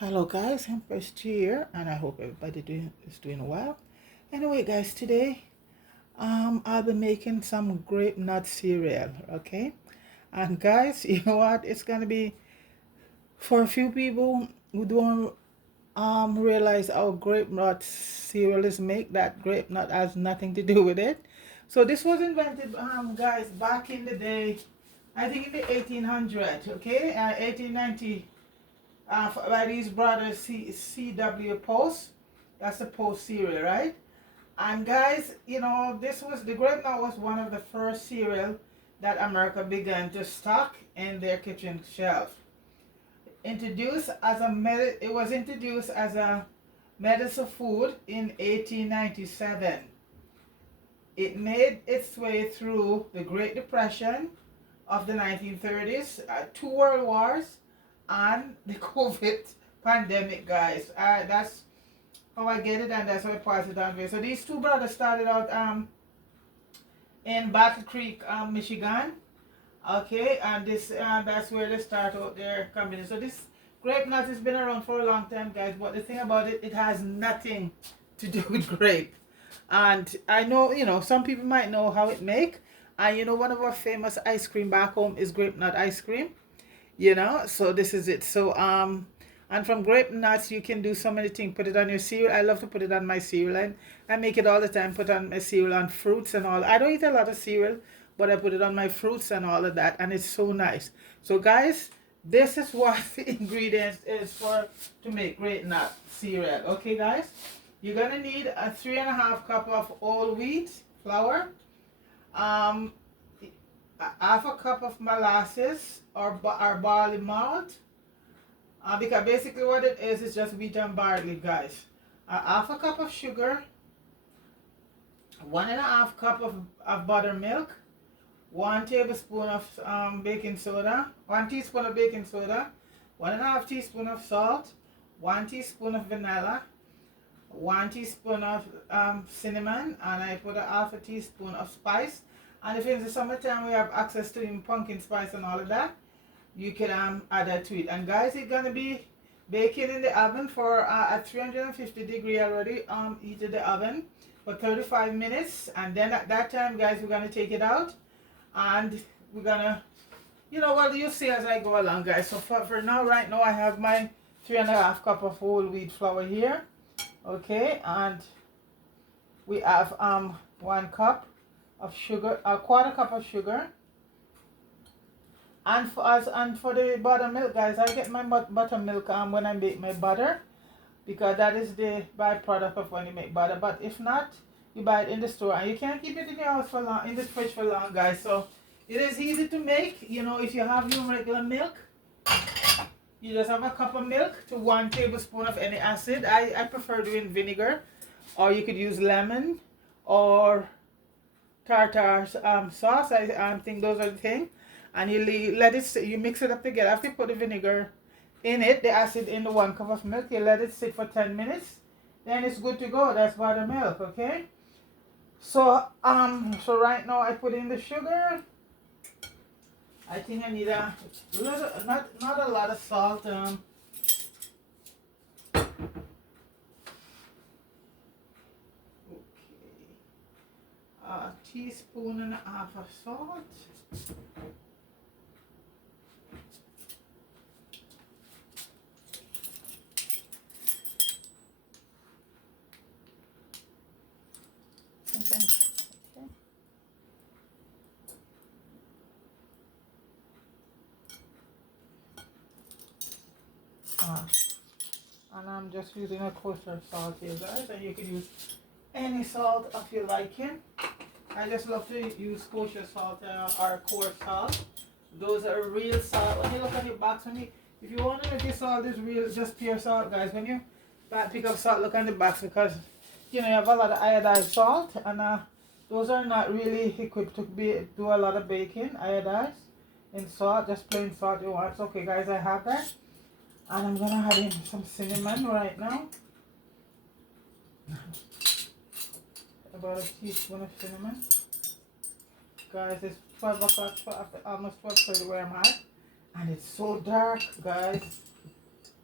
Hello guys, I'm First here and I hope everybody is doing well. Anyway guys, today I'll be making some grape nut cereal, okay? And guys, you know what? It's gonna be for a few people who don't realize how grape nut cereal is made, that grape nut has nothing to do with it. So this was invented guys back in the day, I think in the 1800s, okay? 1890 by these brothers C.W. Post. That's the Post cereal, right? And guys, you know, this was the Grape Nut was one of the first cereal that America began to stock in their kitchen shelf. It was introduced as a medicine food in 1897. It made its way through the Great Depression of the 1930s, two world wars, and the COVID pandemic, guys. That's how I get it, and that's how I pass it on. So these two brothers started out in Battle Creek, Michigan. Okay, and this that's where they start out their company. So this grape nut has been around for a long time, guys. But the thing about it, it has nothing to do with grape. And I know, you know, some people might know how it make. And you know, one of our famous ice cream back home is grape nut ice cream. You know, so this is it. So and from grape nuts you can do so many things. Put it on your cereal. I love to put it on my cereal, and I make it all the time. Put on my cereal on fruits and all. I don't eat a lot of cereal, but I put it on my fruits and all of that, and it's so nice. So guys, this is what the ingredients is for to make grape nut cereal. Okay guys, you're gonna need a 3.5 cup of whole wheat flour, um half a cup of molasses or barley malt, because basically what it is just wheat and barley, guys. Half a cup of sugar, 1.5 cup of buttermilk, 1 tablespoon of baking soda, 1 teaspoon of baking soda, 1.5 teaspoon of salt, 1 teaspoon of vanilla, 1 teaspoon of cinnamon, and I put a half a teaspoon of spice. And if in the summertime we have access to pumpkin spice and all of that, you can add that to it. And guys, it's gonna be baking in the oven for at 350 degree already. Heated the oven for 35 minutes, and then at that time, guys, we're gonna take it out, and we're gonna, you know what, you see as I go along, guys. So for now, right now, I have my 3.5 cup of whole wheat flour here. Okay, and we have 1 cup of sugar, a 1/4 cup of sugar, and for the buttermilk, guys, I get my buttermilk when I make my butter, because that is the byproduct of when you make butter. But if not, you buy it in the store, and you can't keep it in your house for long, in the fridge for long, guys. So it is easy to make. You know, if you have your regular milk, you just have a cup of milk to 1 tablespoon of any acid. I prefer doing vinegar, or you could use lemon or tartar sauce. I think those are the things. And you let it sit, you mix it up together. After you put the vinegar in it, the acid in the 1 cup of milk, you let it sit for 10 minutes. Then it's good to go. That's buttermilk, okay? So right now I put in the sugar. I think I need a little, not a lot of salt. Okay, a teaspoon and a half of salt. Okay. And I'm just using a kosher salt here, guys, and you can use any salt of your liking. I just love to use kosher salt or coarse salt. Those are real salt. When you look at your box, if you want to know if your salt is real, just pure salt, guys. When you pick up salt, look on the box, because you know you have a lot of iodized salt, and those are not really equipped to do a lot of baking. Iodized in salt, just plain salt you want. Okay, guys, I have that. And I'm gonna add in some cinnamon right now. About a teaspoon of cinnamon. Guys, it's 12 o'clock, almost 12:30 where I'm at. And it's so dark, guys.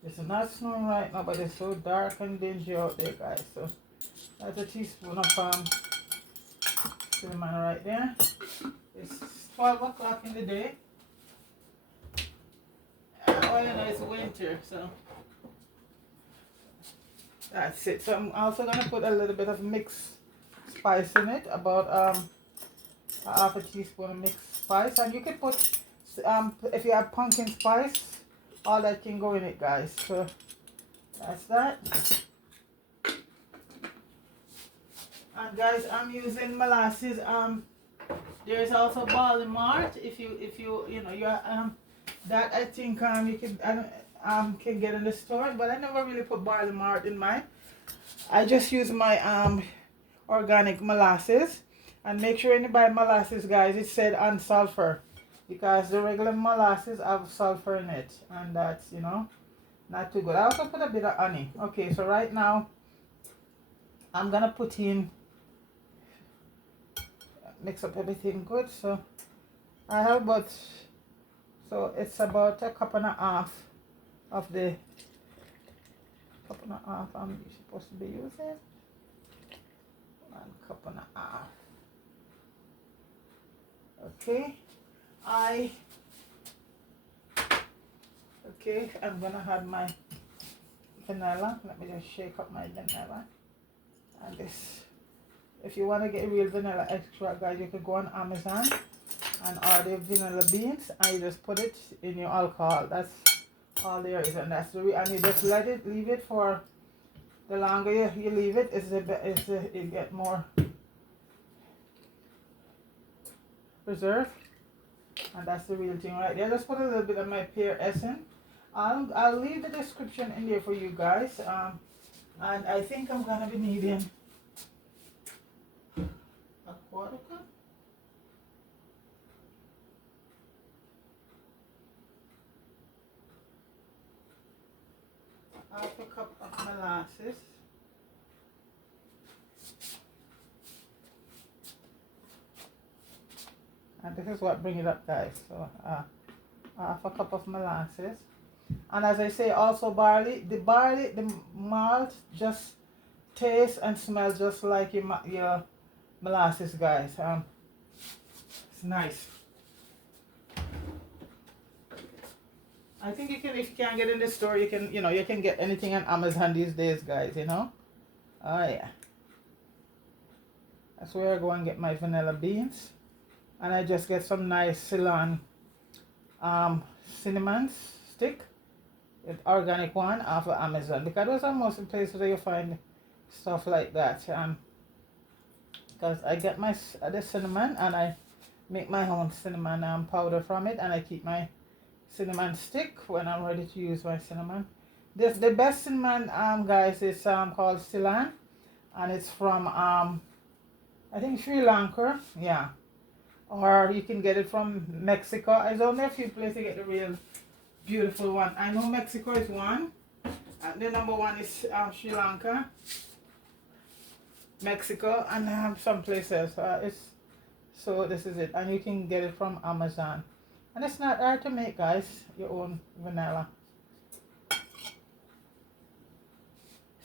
It's not snowing right now, but it's so dark and dingy out there, guys. So that's a teaspoon of cinnamon right there. It's 12 o'clock in the day. All you know it's winter, so that's it. So I'm also gonna put a little bit of mixed spice in it, about half a teaspoon of mixed spice, and you can put if you have pumpkin spice, all that can go in it, guys. So that's that. And guys, I'm using molasses. There's also barley malt. If you know you that I think you can get in the store, but I never really put barley malt in mine. I just use my organic molasses, and make sure when you buy molasses, guys, it said unsulfur, because the regular molasses have sulfur in it, and that's, you know, not too good. I also put a bit of honey. Okay, so right now I'm gonna put in, mix up everything good. So I have about, so it's about a cup and a half of the cup and a half I'm supposed to be using. 1 cup and a half. Okay, I'm gonna add my vanilla. Let me just shake up my vanilla. And this, if you want to get real vanilla extract, guys, you can go on Amazon and order vanilla beans, and you just put it in your alcohol. That's all there is, and that's the and you just leave it for, the longer you leave it, it get more preserved, and that's the real thing right there. Just put a little bit of my pear essence. I'll leave the description in there for you guys. And I think I'm gonna be needing a quarter cup. Half a cup of molasses. And this is what bring it up, guys. So half a cup of molasses. And as I say, also barley. The malt just tastes and smells just like your molasses, guys. It's nice. I think you can, if you can't get in the store, you can get anything on Amazon these days, guys, you know. Oh yeah. That's where I go and get my vanilla beans. And I just get some nice Ceylon cinnamon stick, an organic one off of Amazon, because those are most of the places where you find stuff like that. Because I get the cinnamon, and I make my own cinnamon powder from it, and I keep my cinnamon stick when I'm ready to use my cinnamon. The best cinnamon, guys, is called Ceylon, and it's from I think Sri Lanka, yeah. Or you can get it from Mexico. I don't know if you place to get the real beautiful one. I know Mexico is one. The number one is Sri Lanka, Mexico, and some places. So this is it, and you can get it from Amazon. And it's not hard to make, guys. Your own vanilla.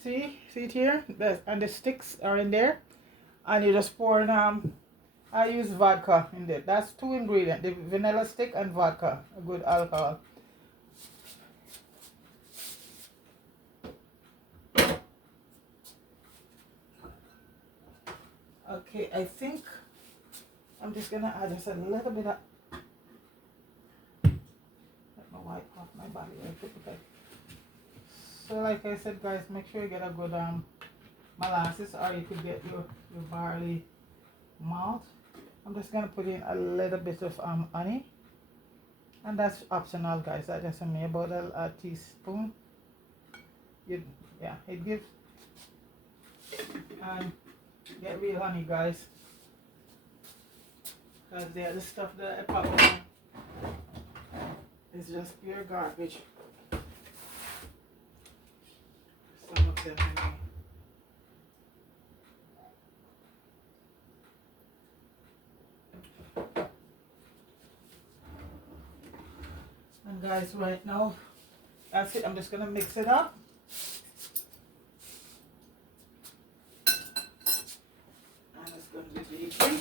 See it here, and the sticks are in there, and you just pour in I use vodka in there. That's 2 ingredients, the vanilla stick and vodka, a good alcohol. Okay, I think I'm just gonna add just a little bit of, let me wipe off my body right quick. Okay. So like I said, guys, make sure you get a good molasses, or you could get your barley malt. I'm just gonna put in a little bit of honey, and that's optional, guys. That just me about a teaspoon. It gives, and get real honey, guys, because they're the stuff that I pop on. It's just pure garbage. Some of them anyway. And guys, right now That's it. I'm just gonna mix it up. And it's gonna be baking.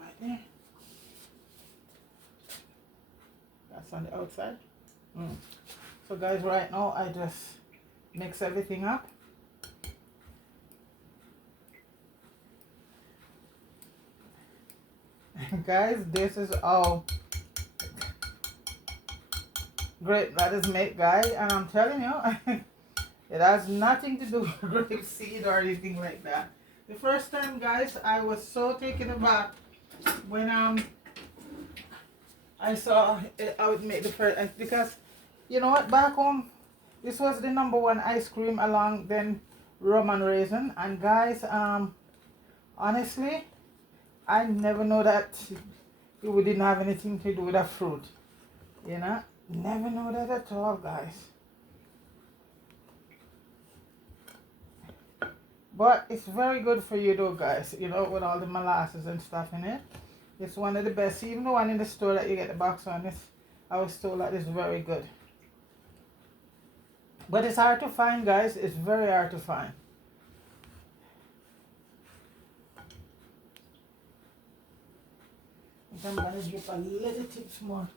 Right there. That's on the outside. So guys, right now I just mix everything up. Guys, this is how grape that is made, guys, and I'm telling you, it has nothing to do with grape seed or anything like that. The first time, guys, I was so taken aback when I saw it, I would make the first, because you know what, back home this was the #1 ice cream along then rum and raisin. And guys, honestly, I never know that it didn't have anything to do with a fruit, you know. Never know that at all, guys. But it's very good for you though, guys, you know, with all the molasses and stuff in it. It's one of the best. Even the one in the store that you get the box on, this I was told that it's very good. But it's hard to find, guys. It's very hard to find. I'm gonna drip a little tips more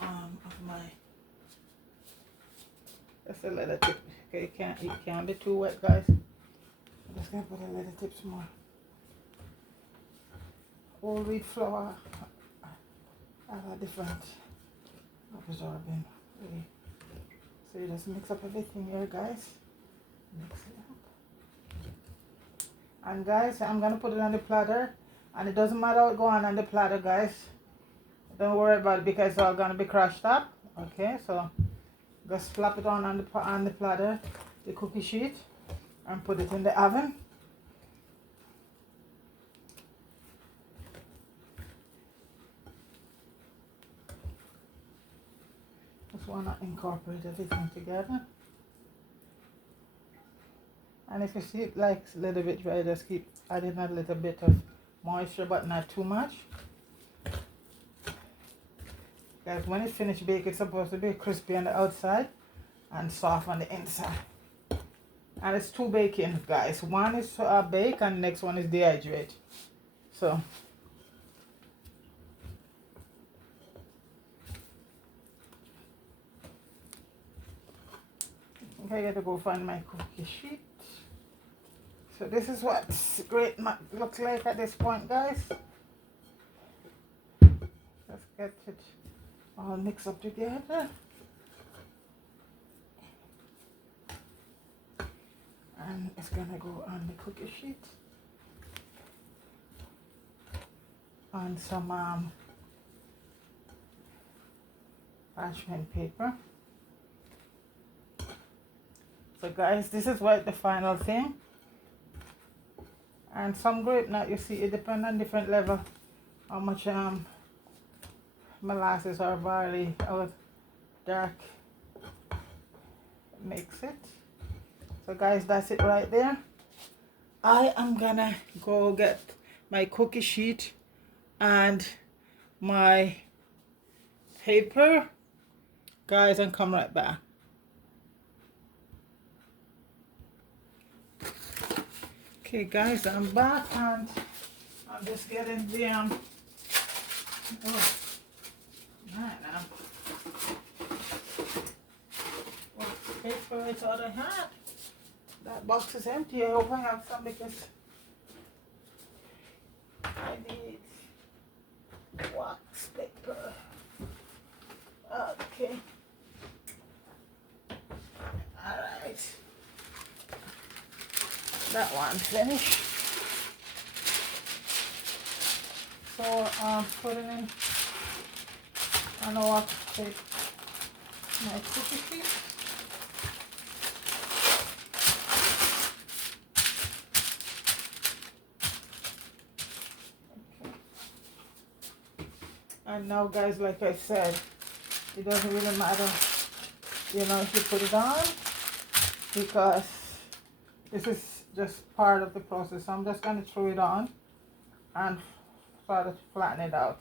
of my, just a little tip. Okay, it can't be too wet, guys. I'm just gonna put a little tips more. Whole wheat flour have a different absorbing. Really. So you just mix up everything here, guys. Mix it up. And guys, I'm gonna put it on the platter, and it doesn't matter what go on the platter, guys. Don't worry about it because it's all gonna be crushed up. Okay, so just flap it on the platter, the cookie sheet, and put it in the oven. Just wanna incorporate everything together. And if you see it like a little bit dry, just keep adding a little bit of moisture, but not too much. Guys, when it's finished baking, it's supposed to be crispy on the outside and soft on the inside. And it's 2 baking, guys. One is bake and next one is dehydrate. So I gotta go find my cookie sheet. So this is what Grape Nuts looks like at this point, guys. Let's get it all mixed up together. And it's gonna go on the cookie sheet. On some parchment paper. So guys, this is what the final thing. And some grape nut, you see, it depends on different level how much molasses or barley or dark makes it. So guys, that's it right there. I am gonna go get my cookie sheet and my paper, guys, and come right back. Okay guys, I'm back and I'm just getting the oh, right now. Well, paper is all I had. That box is empty. I hope I have some because I need wax paper. Okay. Alright. That one finished. So put it in. I know what to take my cookie sheet. Okay. And now guys, like I said, it doesn't really matter, you know, if you put it on, because This is just part of the process. So I'm just going to throw it on and sort of flatten it out.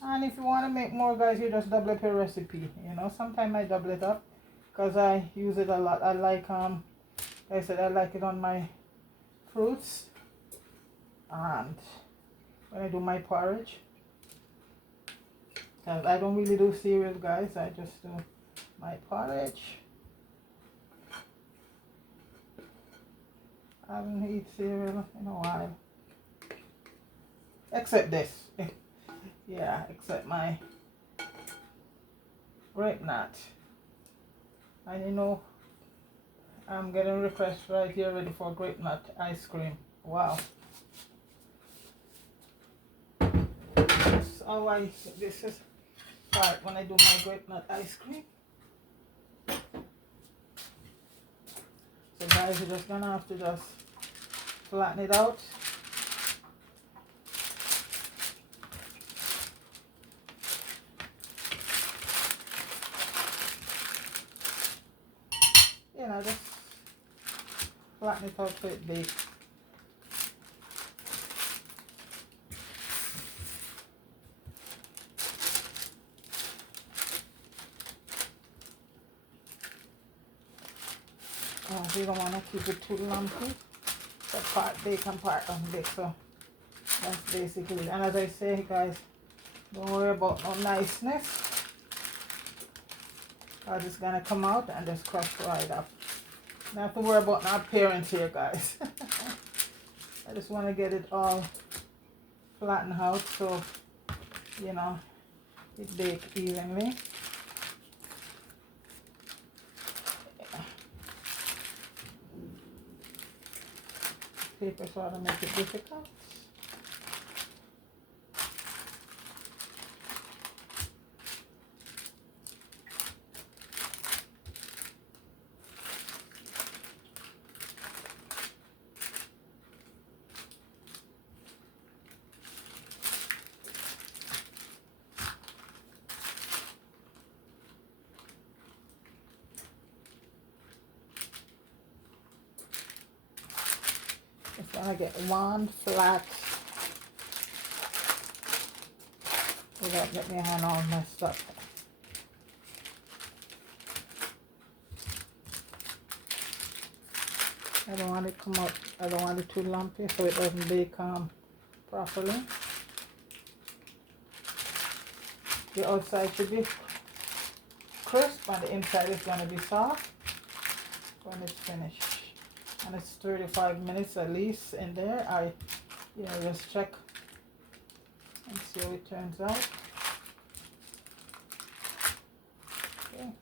And if you want to make more, guys, you just double up your recipe. You know, sometimes I double it up because I use it a lot. I like, like I said, I like it on my fruits and when I do my porridge. Because I don't really do cereal, guys. I just do my porridge. I haven't eaten cereal in a while. Except this. Yeah, except my grape nut. And you know, I'm getting requests right here ready for grape nut ice cream. Wow. This is part when I do my grape nut ice cream. So guys, you're just gonna have to just flatten it out. You know, just flatten it out so it bakes. You don't want to keep it too lumpy. The part bake and part unbake. So that's basically it. And as I say, guys, don't worry about no niceness. I'm just gonna come out and just crush right up. Don't have to worry about no appearance here, guys. I just want to get it all flattened out so you know it bakes evenly. Paper sort of make it difficult. Just want to get one flat without getting my hand all messed up. I don't want it to come out, I don't want it too lumpy so it doesn't bake properly. The outside should be crisp and the inside is going to be soft when it's finished. And it's 35 minutes at least in there. I just check and see how it turns out. Okay.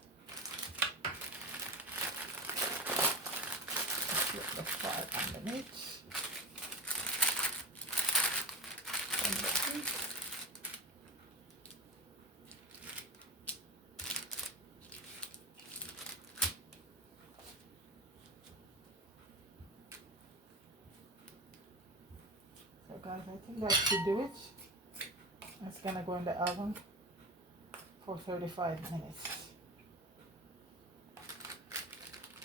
Flip the part underneath. Guys, I think that should do it. It's gonna go in the oven for 35 minutes.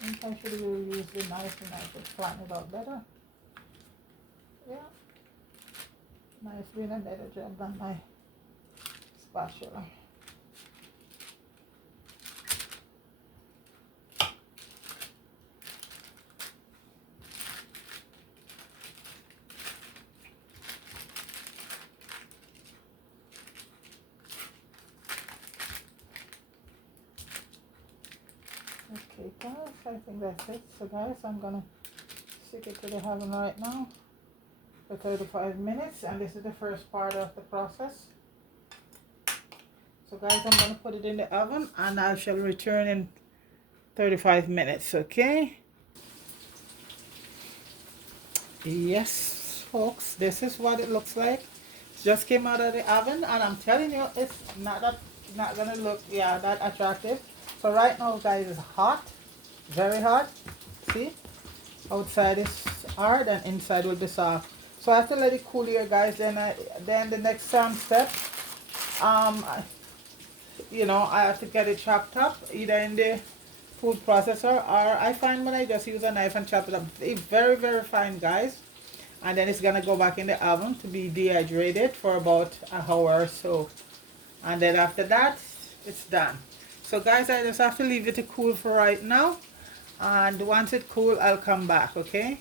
I think I should use the knife and I should flatten it out better. Yeah, knife doing a better job than my spatula. Okay guys, I think that's it. So guys, I'm gonna stick it to the oven right now for 35 minutes and this is the first part of the process. So guys, I'm gonna put it in the oven and I shall return in 35 minutes, okay? Yes folks, this is what it looks like. It just came out of the oven and I'm telling you it's not gonna look that attractive. So right now guys, it's hot, very hot. See, outside is hard and inside will be soft. So I have to let it cool here, guys. Then the next step, um, I have to get it chopped up either in the food processor, or I find when I just use a knife and chop it up very, very fine, guys. And then it's gonna go back in the oven to be dehydrated for about an hour or so. And then after that, it's done. So guys, I just have to leave it to cool for right now. And once it cool, I'll come back, okay?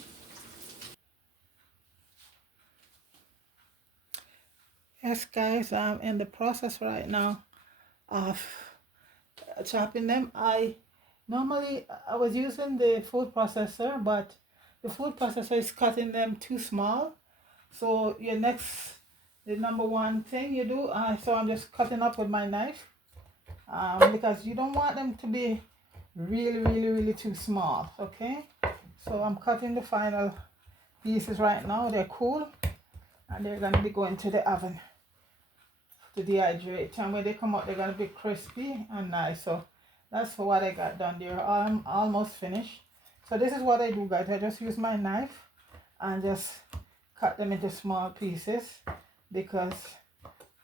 Yes, guys, I'm in the process right now of chopping them. I was using the food processor, but the food processor is cutting them too small. So the number one thing you do, so I'm just cutting up with my knife, because you don't want them to be really, really, really too small, okay? So I'm cutting the final pieces right now. They're cool, and they're going to be going to the oven to dehydrate. And when they come out, they're going to be crispy and nice. So that's what I got done there. I'm almost finished. So this is what I do, guys. I just use my knife and just cut them into small pieces, because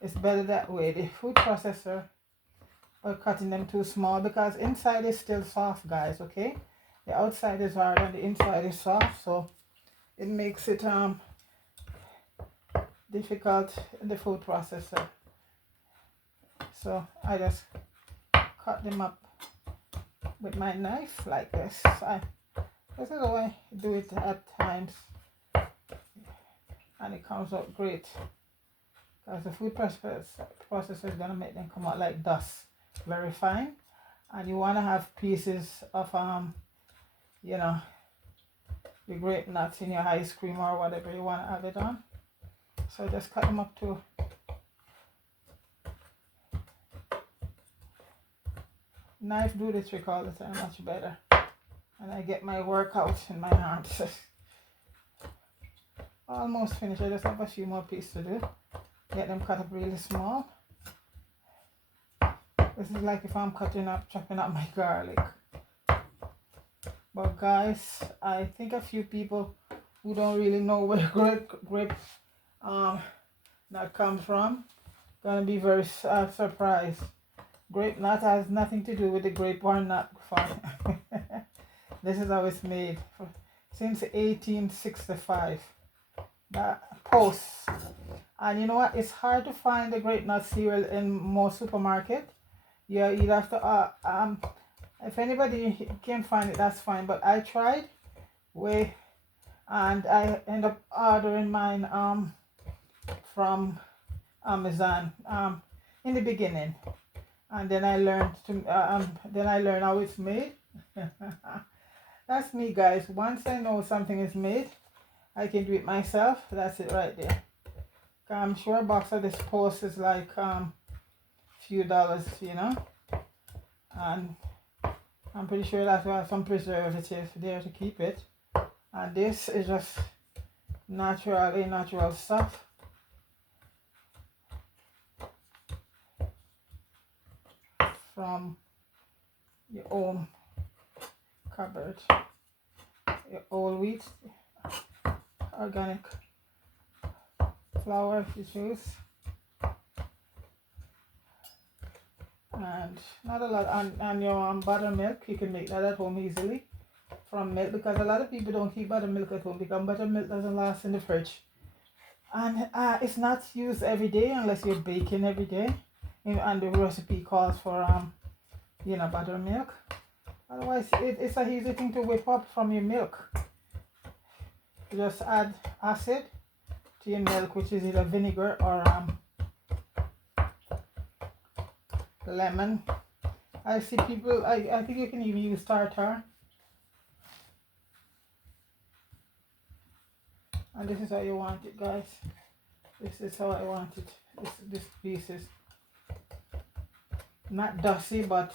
it's better that way. The food processor are cutting them too small, because inside is still soft, guys, okay? The outside is hard and the inside is soft, so it makes it difficult in the food processor. So I just cut them up with my knife like this. This is how I do it at times, and it comes out great, because the food processor is gonna make them come out like dust, very fine. And you want to have pieces of the grape nuts in your ice cream or whatever you want to have it on. So just cut them up too. Knife do the trick all the time, much better. And I get my workout in my hands. Almost finished. I just have a few more pieces to do. Get them cut up really small. This is like if I'm chopping up my garlic. But guys, I think a few people who don't really know where grape nut comes from gonna be very surprised. Grape nut has nothing to do with the grape or nut farm. This is how it's made since 1865. That posts. And you know what? It's hard to find the grape nut cereal in most supermarket. Yeah, you'd have to if anybody can find it, that's fine. But I tried and I end up ordering mine from Amazon in the beginning, and then I learned how it's made. That's me, guys. Once I know something is made, I can do it myself. That's it right there. I'm sure a box of this Post is like few dollars, and I'm pretty sure that will have some preservative there to keep it. And this is just natural stuff. From your own cupboard. Your whole wheat, organic flour if you choose. And not a lot. And your buttermilk, you can make that at home easily from milk, because a lot of people don't keep buttermilk at home because buttermilk doesn't last in the fridge. And it's not used every day unless you're baking every day. And the recipe calls for buttermilk. Otherwise, it's a easy thing to whip up from your milk. You just add acid to your milk, which is either vinegar or lemon. I see people, I think you can even use tartar. And this is how you want it, guys. This is how I want it. This piece is not dusty, but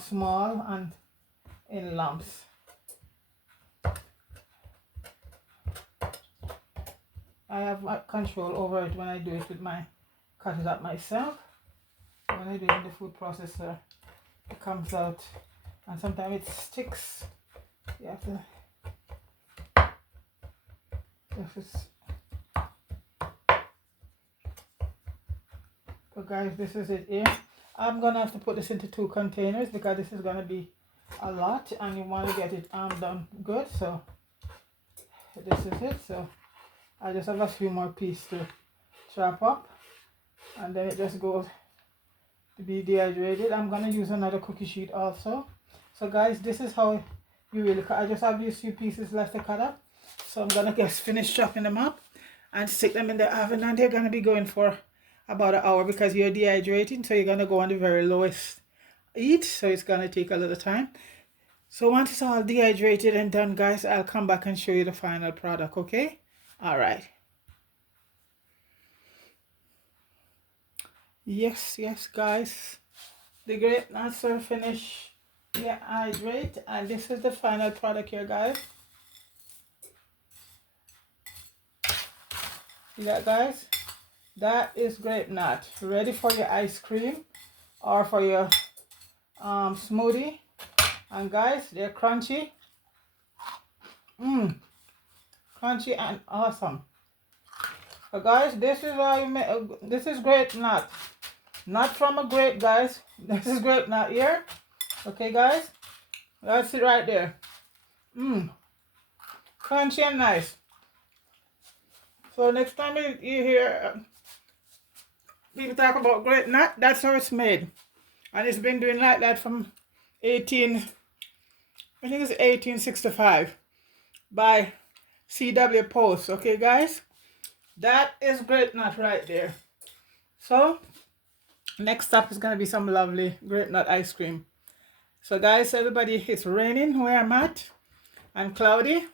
small and in lumps. I have control over it when I do it with cut it up myself. When I do it in the food processor, it comes out, and sometimes it sticks. You have to So guys, this is it here. I'm gonna have to put this into 2 containers because this is gonna be a lot and you want to get it done good. So this is it. So I just have a few more pieces to chop up and then it just goes to be dehydrated. I'm gonna use another cookie sheet also. So guys, this is how you really cut. I just have these few pieces left to cut up. So I'm gonna just finish chopping them up and stick them in the oven, and they're gonna be going for about an hour because you're dehydrating, so you're gonna go on the very lowest heat, so it's gonna take a little time. So once it's all dehydrated and done, guys, I'll come back and show you the final product. Okay? All right. Yes, guys, the grape nuts are finished dehydrate, and this is the final product here, guys. See that, guys? That is grape nut, ready for your ice cream or for your smoothie. And guys, they're crunchy, crunchy and awesome. So guys, this is how you make. This is grape nut, not from a grape, guys. This is grape nut here. Okay, guys, that's it right there. Crunchy and nice. So next time you hear people talk about grape nut, that's how it's made. And it's been doing like that from I think it's 1865 by C.W. Post. Okay, guys? That is grape nut right there. So, next up is going to be some lovely grape nut ice cream. So, guys, everybody, it's raining where I'm at and cloudy.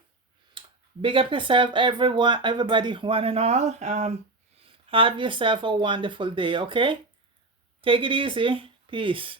Big up yourself, everybody, one and all. Have yourself a wonderful day, okay? Take it easy. Peace.